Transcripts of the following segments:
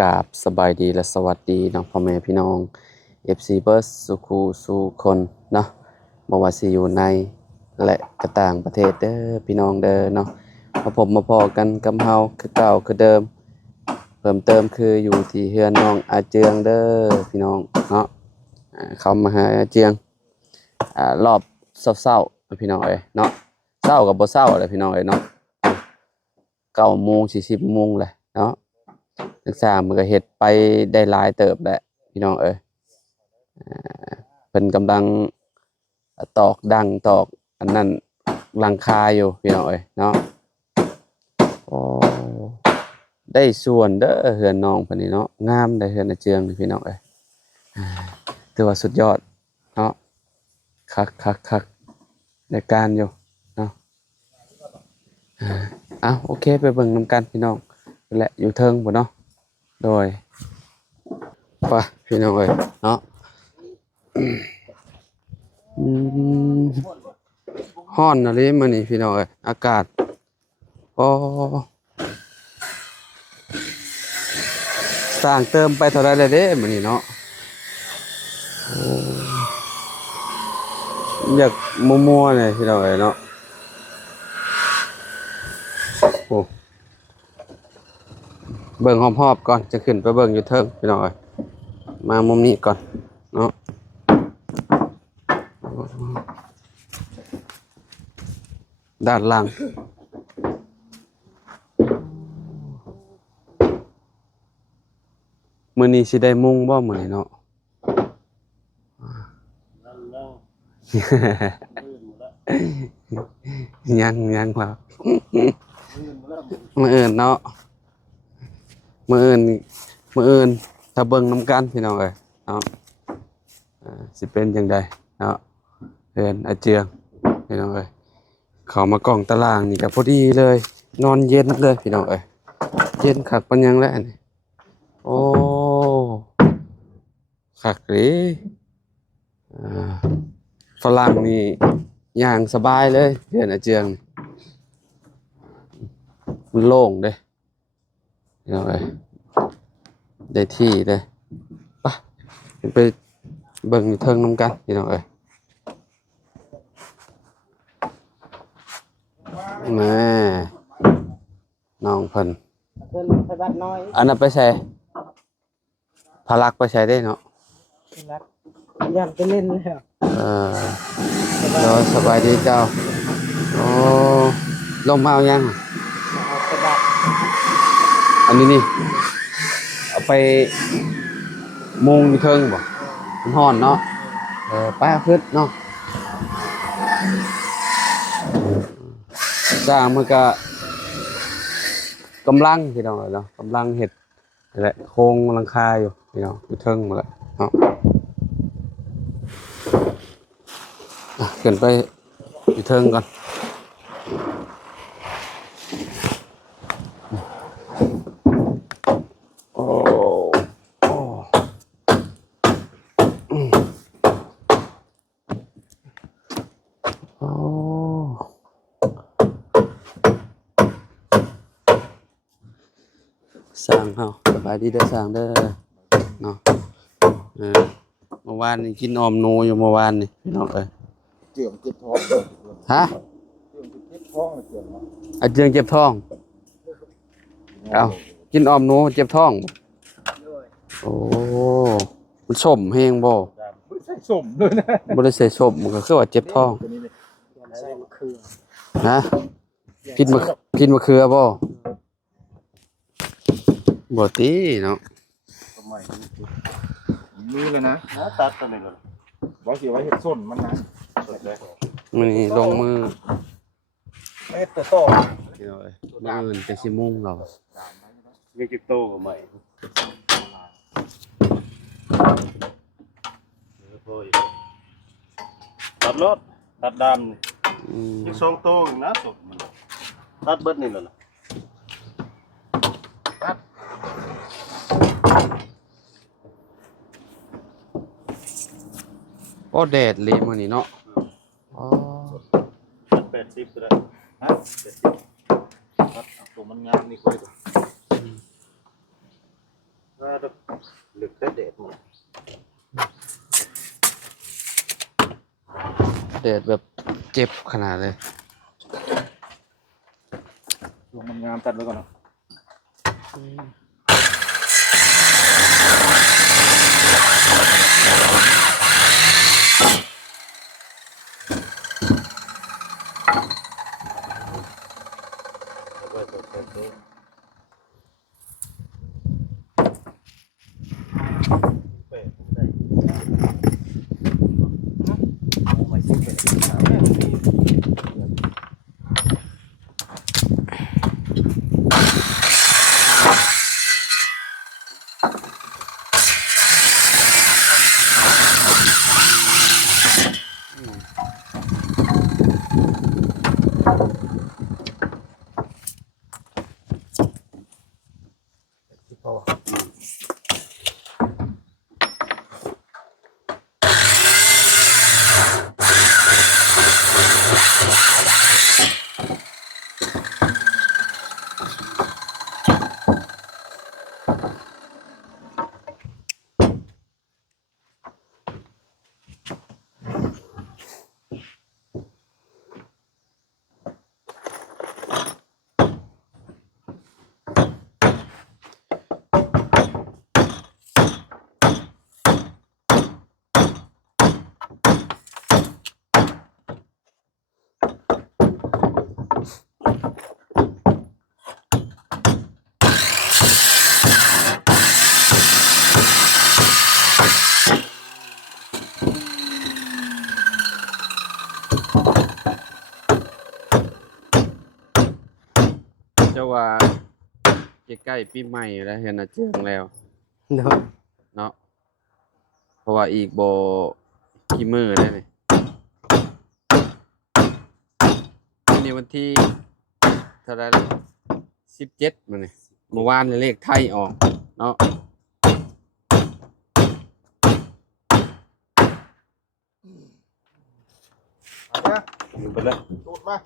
กราบสบายดีและสวัสดีน้องพ่อแม่พี่น้อง FC เบิร์สสุขูสู่คนเนาะบ่ว่าสิอยู่ในและก็ต่างประเทศเด้อพี่น้องเด้อเนาะมาพบมาพอกันกับเฮาคือเก่าคือเดิมเพิ่มเติมคืออยู่ที่เฮือนน้องอาเจืองเด้อพี่น้องเนาะเข้ามาหาอาเจืองรอบเช้าๆพี่น้องเอ้ยเนาะเช้ากับบ่เช้าเลยพี่น้องเอ้ยเนาะ9 โมงสิ10 โมงแหละเนาะศึกษามันก็เฮ็ดไปได้หลายเติบแหละพี่น้องเอ้ยเพิ่นกำลังตอกดังตอกอันนั้นหลังคาอยู่พี่น้องเอ้ยเนาะโอ้ได้ส่วนเด้อเฮือนน้องเพิ่นนี่เนาะงามได้เฮือนอาเจืองนี่พี่น้องเอ้ยถือว่าสุดยอดเนาะคักในการอยู่เนาะโอเคไปเบิ่งนำกันพี่น้องและอยู่เทิงบ่เนาะโดยป่ะพี่น้องเอ้ยเนาะฮ้อนอะไรมื้อนี้พี่น้องเอ้ยอากาศสร้างเติมไปเท่าไรแล้วเด้มื้อนี้เนาะอยากมัวๆเนี่ยพี่น้องเอ้ยเนาะเบิ่งหอบๆก่อนจะขึ้นไปเบิ่งอยู่เทิงพี่น้องเอ้ยมามุมนี้ก่อนเนาะด้านล่างมื้อนี้สิได้มุงบ่มื้อนี้เนาะยังครับมื้ออื่นเนาะมื้ออื่นถ้าเบิ่งนำกันพี่น้องเอ้ยเนาะสิเป็นจังไดเนาะเฮือนอาเจืองพี่น้องเอ้ยเข้ามากล้องตารางนี่ก็พอดีเลยนอนเย็นเลยพี่น้องเอ้ยเย็นคักปานยังแล้วนี่โอ้คักเด้ฝรั่งนี่ย่างสบายเลยเฮือนอาเจืองมันโล่งเด้พี่น้องเอ้ยได้ที่เลยไปเบิ่งอยู่เทิงนำกันพี่น้องเอ้ยแม่น้องเพิ่นไปบ้านน้อยอันนั้นไปใส่พารักไปใส่ได้เนาะรักอยากไปเล่นแล้วสบายดีเจ้าโอ้ลงมาเอายังอันนี้นี่เอาไปมุงอยู่เทิงบ่มันฮ้อนเนาะไปเอาขึ้นเนาะสร้างมันก็กำลังพี่น้องเนาะกำลังเฮ็ดแหละโครงหลังคาอยู่พี่น้องอยู่เทิงหมดแล้วเนาะขึ้นไปอยู่เทิงก่อนโอ้สร้างเฮาสบายดีเด้อสร้างเด้อเนาะเมื่อวานนี่กินออมหนูอยู่เมื่อวานนี่พี่น้องเอ้ยเจืองเจ็บท้องฮะเจ็บท้องเจืองเนาะอาเจืองเจ็บท้องเอากินออมหนูเจ็บท้องโอ้มันส้มแห้งบ่ใส่ส้มด้วยนะบ่ได้ใส่ส้มมันก็คือว่าเจ็บท้องใส่มะเขือฮะกินมะเขือบ่บ่ติเนาะทำไมมือเลยนะตัดตัวนี้ก่อนบอกสิว่าเฮ็ดส้นมันนะมื้อนี้ลงมือเฮ็ดตัวโต พี่น้องเอ้ยมื้ออื่นจะสิมุ่งเรา มีกิโตกับใหม่ตัดรถตัดดำยัง2โตอีกนะศพมันตัดเบิดนี่แล้วล่ะตัด โอ้แดดเลยมื้อนี้เนาะอ๋อ ตัด80ก็ได้ฮะ80ตัดเอาตัวมันงามนี่ค่อยดูว่าดอกลึกได้เด็ดหมด แดดแบบเจ็บขนาดเลย ตัวมันงามตัดไว้ก่อนนะเอาไว้ตัวเต็มตัวเป็ดได้เอาไว้สิเป็ด เจ้าว่าใกล้ๆปีใหม่แล้วเห็นน่ะเจิงแล้ว เนาะ เนาะเพราะว่าอีกบ่กี่มื้อได้นี่วันนี้วันที่เท่าไหร่แล้ว17มื้อนี่เมื่อวานนี่เลขไทยออกเนาะ อยู่ไปเลยตูดมา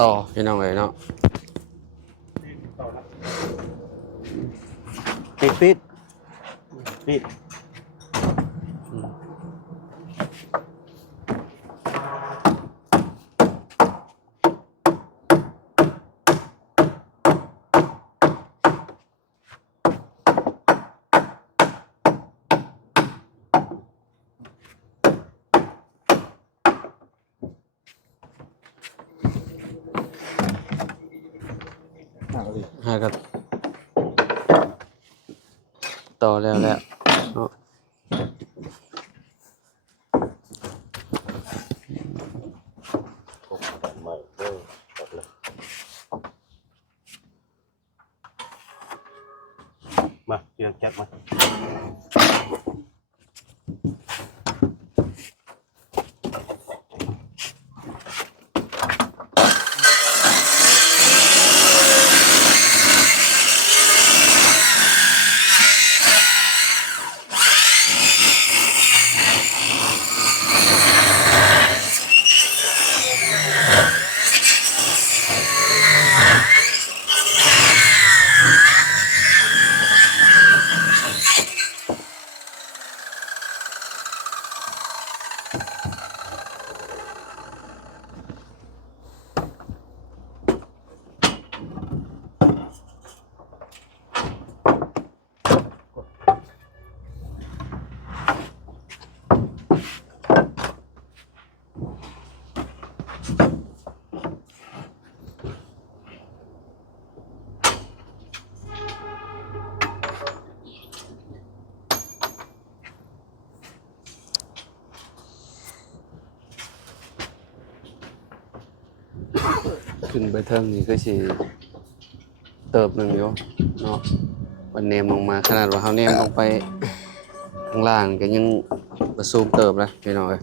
ต่อพี่น้องเอ้ยเนาะ ปิดปิดให้ก็ต่อแล้วเนาะ ตัดใหม่ตัดเลยมาเรียงแจ็คมา ขึ้นไปเทิงนี่ก็สิเติบหนึงอยู่เนาะวันเนมลงมาขนาดว่าเฮาเนมลงไปข้างล่างก็ยังบ่ซูมเติบแล้วพี่น้องเอ้ย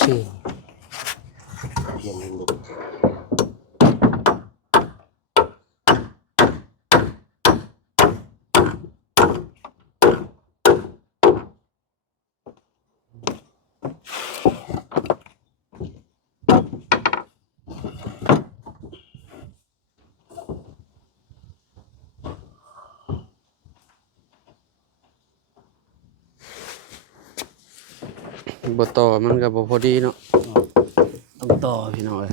ชื่อ เพียงนึงลูก บ่ต่อมันก็บ่พอดีเนาะต้องต่อพี่น้องเอ้ย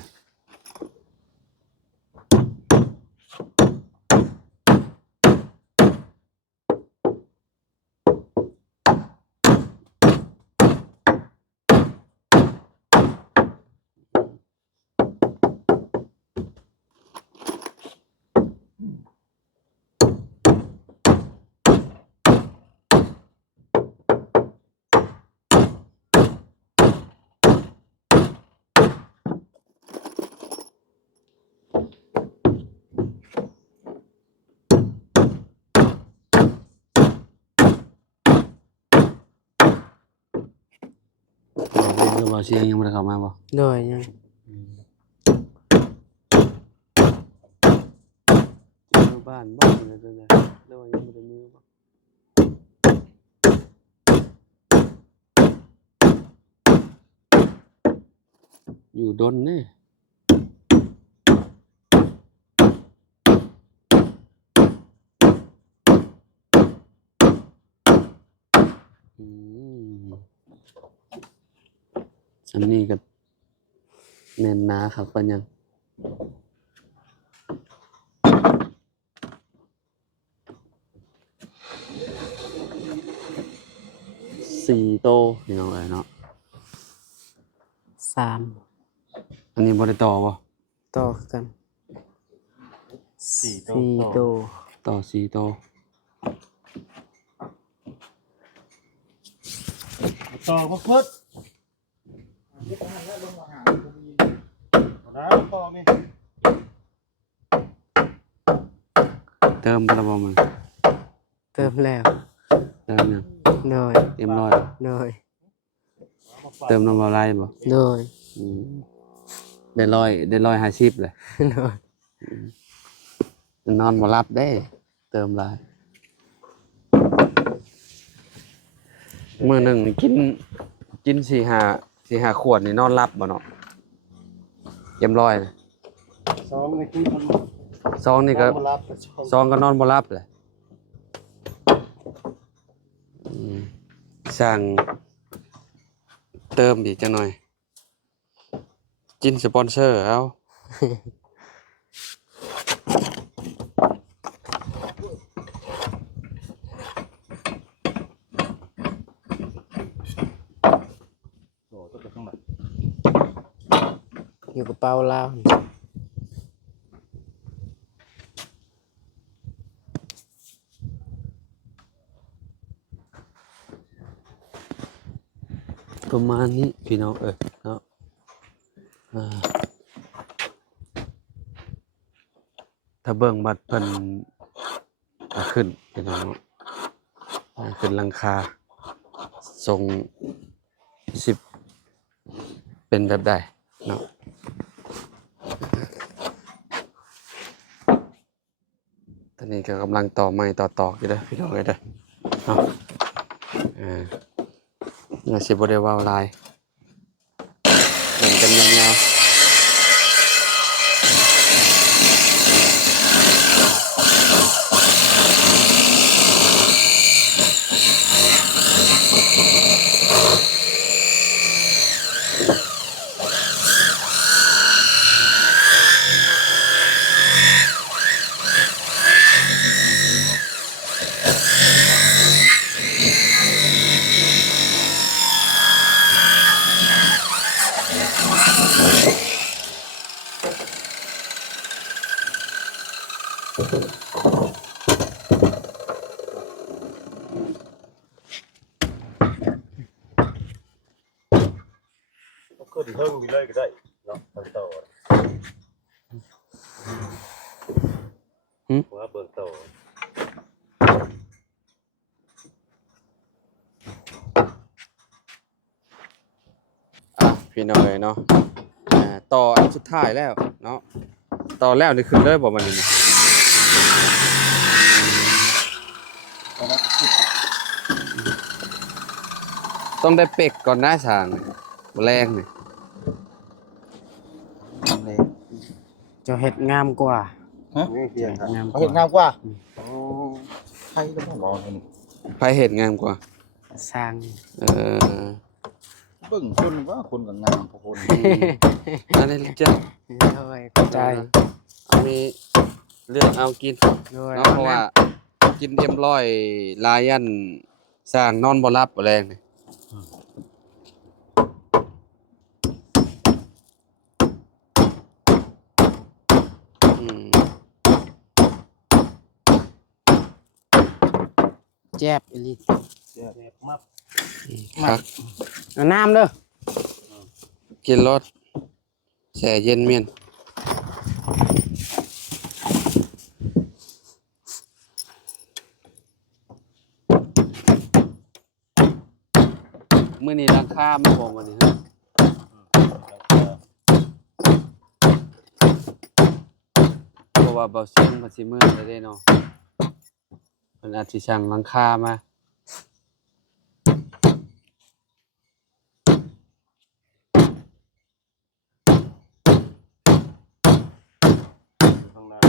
เพิ่นก็บ่เสียงยังบ่ได้เข้ามาบ่ โดยยัง อยู่บ้านบ่ได้จังได๋หรือว่ายังบ่ได้มือบ่อยู่ดนเด้อืมอันนี้ก็แน่นหนาครับปานยัง4โตพี่น้องเอ้ยเนาะ 3 อันนี้บ่ได้ต่อบ่ ต่อกัน 4 4 โตว ต่อ4โต ต่อบ่เพิ่นนะต่อนี่ เติมไปแล้วบ่มัน เติมแล้ว เติมยัง โดย เต็มร้อย โดย เติมน้ำบ่ไหลบ่ โดย อืมได้150เลย โดย นอนบ่หลับเด้ เติมหลายมื้อหนึงนี่กิน4-5ขวดนี่นอนหลับบ่เนาะเต็มร้อยเลย 2นี่คือมัน ซองนี่ก็ บ่รับ ซองก็นอนบ่หลับเลยอืมสั่งเติมอีกจักหน่อย กินสปอนเซอร์เอา โอ้ตัวข้างหลัง อยู่กระเป๋าลาว ประมาณนี้พี่น้องเนาะถ้าเบิ่งบัตรเพิ่นขึ้นพี่น้องขึ้นหลังคาทรง10เป็นแบบใดเนาะตอนนี้ก็กำลังต่อไม้ต่อตอกอยู่เด้อพี่น้องเด้อเนาะน่าสิบ่ได้เว้าหลายเบิ่งกันยาวๆ ขึ้นเทิงไปเลยก็ได้เนาะเบิ่งต่อว่าเบิ่งต่อ พี่น้องเนาะต่ออันสุดท้ายแล้วเนาะต่อแล้วนี่ขึ้นเลยบ่มันนี่ต้องได้เป็กก่อนนะช่างแรงนี่ เจะเฮ็ดงามกว่า นี่เพียงครับ งามก เขาเห็น ว่า งามกว่าใครก็ต้องมองนี่ ไผเฮ็ดงามกว่า สร้าง เออ เบิ่งคนว่าคนก็งามพอคน อันนี้จ้ะ โดยเข้าใจ มีเรื่องเอากิน โดย เนาะเพราะว่ากินเอ็มร้อยลายันสร้างนอนบ่หลับแรงนี่อืม แจ็บอีหลี มับ ครับ เอาน้ำเด้อ กินรสแช่เย็นเมียนมื้อนี้ราคาไม่บ่มื้อนี้ฮะเพราะว่าเบาเสียงมันสิเมื่อยได้เด้เนาะเพิ่นอาจสิสั่งหลังคามา ข้างหน้า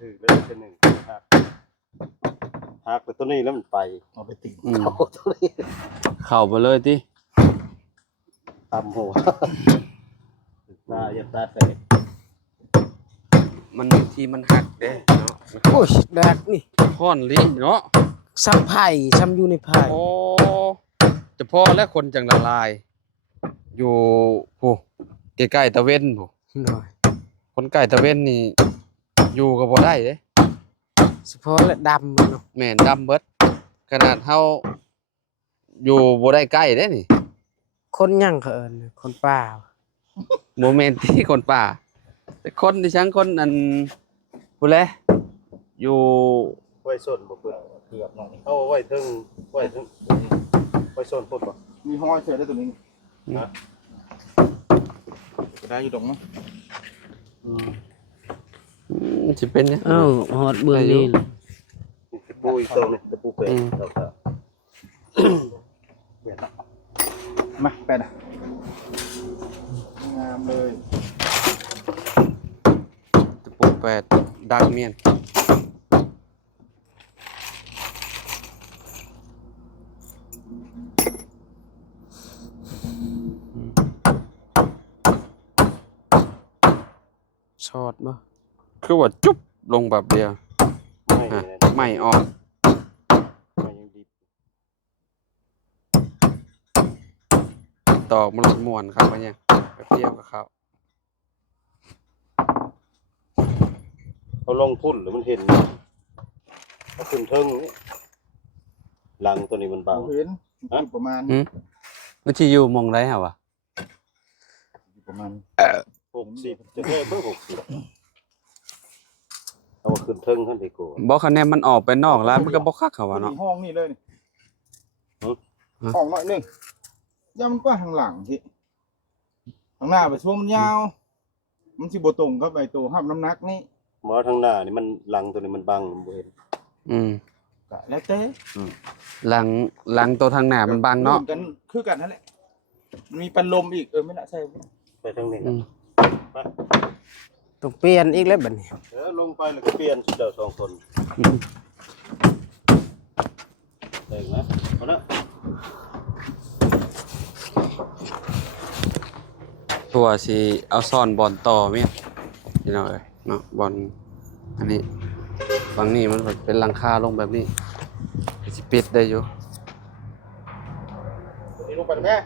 ถือเลยเป็นหนึ่งหักไปตัวนี้แล้วมันไปเอาไปติดเข้าตัวนี้ เข้าไปเลยติ ตำหัวตาอย่าตาแตก มันที่มันหักเด้เนาะ โอ้ยแดดนี่ ค้อนลิ้นเนาะ ซ้ำไผ่ซ้ำอยู่ในไผ่ โอ้เฉพาะและคนจังละลาย อยู่ผู้ใกล้ๆตะเว้นผู้ โดย คนใกล้ตะเว้นนี่อยู่ก็บ่ได้เด้ เฉพาะและดำมันเนาะ แม่นดำเบิดขนาดเฮาอยู่บ่ได้ใกล้เด้นี่ คนหยังเขาเอิ้นคนป่า บ่แม่นที่คนป่า แต่คนที่ชังคนอันผู้แลอยู่ ไว้ส้นบ่เปลือกเกือบน้องเอาไว้ถึงไว้ถึงไว้ส้นพุ่นบ่มีห้อยเสือได้ตัวนี้นะได้อยู่ดอกมั้ง สิเป็นเนี่ย เอ้าฮอดเบื้องนี้เลย ตะปูอีกตัวนึงตะปูเป็ดครับเปลี่ยนละมาแปดงามเลย ตะปูแปดดักเมียนชอดบ่ คือว่าจุ๊บลงแบบเดียว ไม่ ฮะไม่ออก ไม่ยังดี ตอกมันม่วนครับว่าเนี่ยไปเที่ยวกับเขา เขาลงพุ่นหรือมันเห็นเขาขึ้นเทิงหลังตัวนี้มันบางเห็นประมาณ มันสิอยู่หมองไดฮะวะ ประมาณ60จะได้เพิ่ม60เอาขึ้นเทิงขึ้นไปก่อน บ่คะแนนมันออกไปนอกแล้วมันก็บ่คักเขาว่าเนาะ ห้องนี่เลยห้องหน่อยหนึงย่ามันกว้างข้างหลังที่ข้างหน้าไปช่วงมันยาว มันสิบ่ตรงกับไอ้ตัวหับน้ำหนักนี่ หมอทางหน้านี่มันหลังตัวนี้มันบังบ่เห็น อืม ก็แล้วแต่ หลังตัวทางหน้ามันบังเนาะ กันคือกันนั่นแหละมันมีปันลมอีกไม่น่าใช่ ไปทางนี้ อืม ต้องเปลี่ยนอีกแล้วบัดนี้ ลงไปแล้วก็เปลี่ยนสุดเดียว2คน เองนะเอาละ ตัวสิเอาซ่อนบอลต่อเมียพี่น้องเอ้ยเนาะบอลอันนี้ฝั่งนี้มันเป็นหลังคาลงแบบนี้สิปิดได้อยู่ นี่ลงไปแม่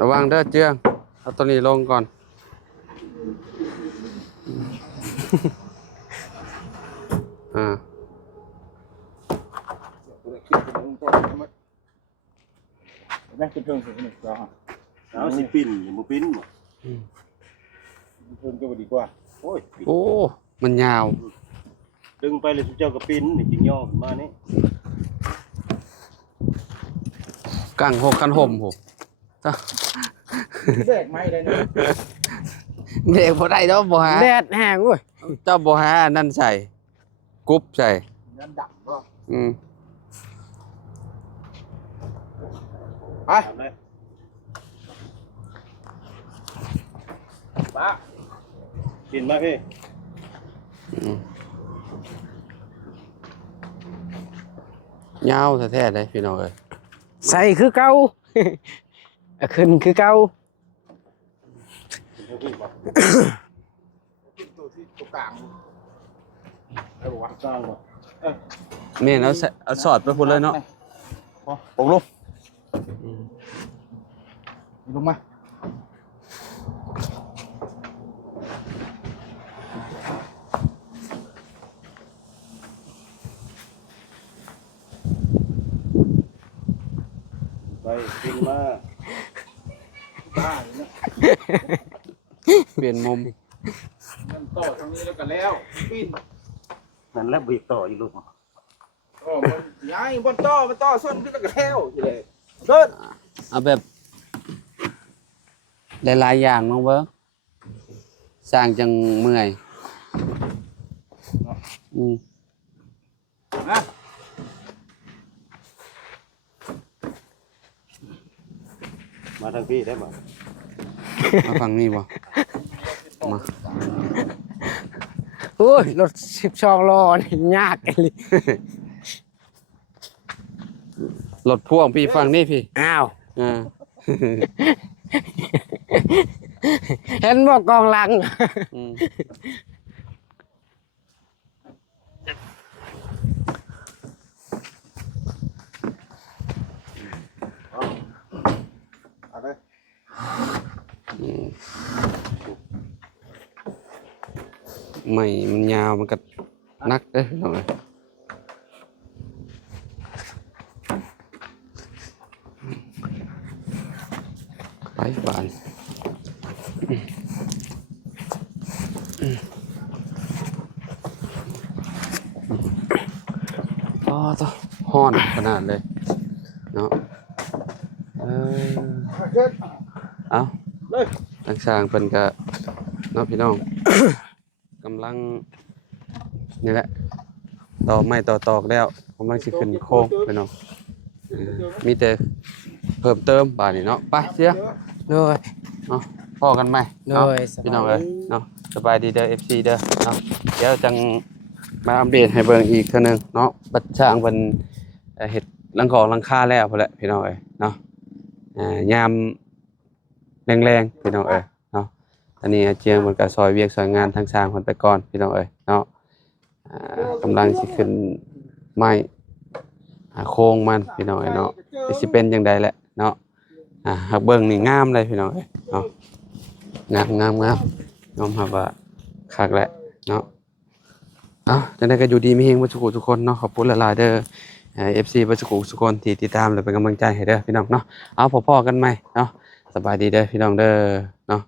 ระวังเด้อเจืองเอาตัวนี้ลงก่อน อ่า แม่ขึ้นเครื่องถึงนี่ก็ เอาสิปิ้นอย่ามาปิ้นบ่ เครื่องก็ดีกว่า โอ้ยปิ้น โอ้ มันยาว ดึงไปเลยเจ้าก็ปิ้นนี่จิงย่อขึ้นมานี่ กังหกกันห่มโหจ้า แบกไม้ได้นะ เบรกบ่ได้เนาะบ่หา แดดแห้งเว้ย เจ้าบ่หาอันนั่นใส่กรุ๊ปใส่ ยันดับก็ อืม ไป ทำเลย ป้า ปิ้นมาพี่ อืมยาวแท้ๆเลยพี่น้องเอ้ย ใส่คือเก่า อะขึ้นคือเก่า ปิ้นบ่ ตัวที่ตัวกลางไอ้บอกว่า สร้างบ่ แม่นเอาสอดไปพุ่นเลยเนาะ ปกลงลงมา ไปปิ้นมา บ้าเนี่ย เปลี่ยนมุม มันต่อตรงนี้แล้วกันแล้วปิ้น นั่นแหละบีบต่ออีกลูก อ๋อมันย้ายบนต่อมันต่อส้นนี่แล้วกันแล้วอยู่เลยเดิน เอาแบบหลายๆอย่างน้องเบิ้งสร้างจังเมื่อยอืม นะ มาทางพี่ได้บ่ มาฟังนี่บ่มา โอ้ยรถ12ล้อนี่ยากอีหลี รถพ่วงพี่ฟังนี่พี่ อ้าว อ่า เห็นบ่กองหลัง อืม เอาไป อืมไม่มันยาวมันก็นักเด้อพี่น้องเอ้ยไปบ้านอ๋อตัวฮ้อนขนาดเลยเนาะเออ เดิน เอา เลย ทางช้างเป็นก็เนาะพี่น้อง กำลังนี่แหละต่อไม้ต่อตอกแล้วกำลังสิขึ้นโค้งพี่น้องมีแต่เพิ่มเติมบาดนี้เนาะไปเสีย โดย เนาะพอกันไหม โด เนาะ ย พี่น้องเอ้ยเนาะสบายดีเด้อ FC เด้อเนาะเดี๋ยวจังมาอัปเดตให้เบิ่งอีกเทื่อนึงเนาะบัดช้างเพิ่นเฮ็ดหลังกองหลังคาแล้วพุ่นแหละพี่น้องเอ้ยเนาะยามแรงๆพี่น้องเอ้ยเนาะตอนนี้อาเจียงมันก็ซอยเวียกซอยงานทางสร้างเพิ่นไปก่อนพี่น้องเอ้ยเนาะกำลังสิขึ้นไม้โครงมันพี่น้องเอ้ยเนาะสิเป็นจังไดแหละเนาะหักเบิ่งนี่งามเลยพี่น้องเอ้ยเนาะงามยอมรับว่าคักแหละเนาะจังได๋ก็อยู่ดีมีเฮงบ่ทุกคนเนาะขอบคุณหลายๆเด้อFC บ่ทุกคนที่ติดตามและเป็นกำลังใจให้เด้อพี่น้องเนาะเอาพอๆกันใหม่เนาะสบายดีเด้อพี่น้องเด้อเนาะ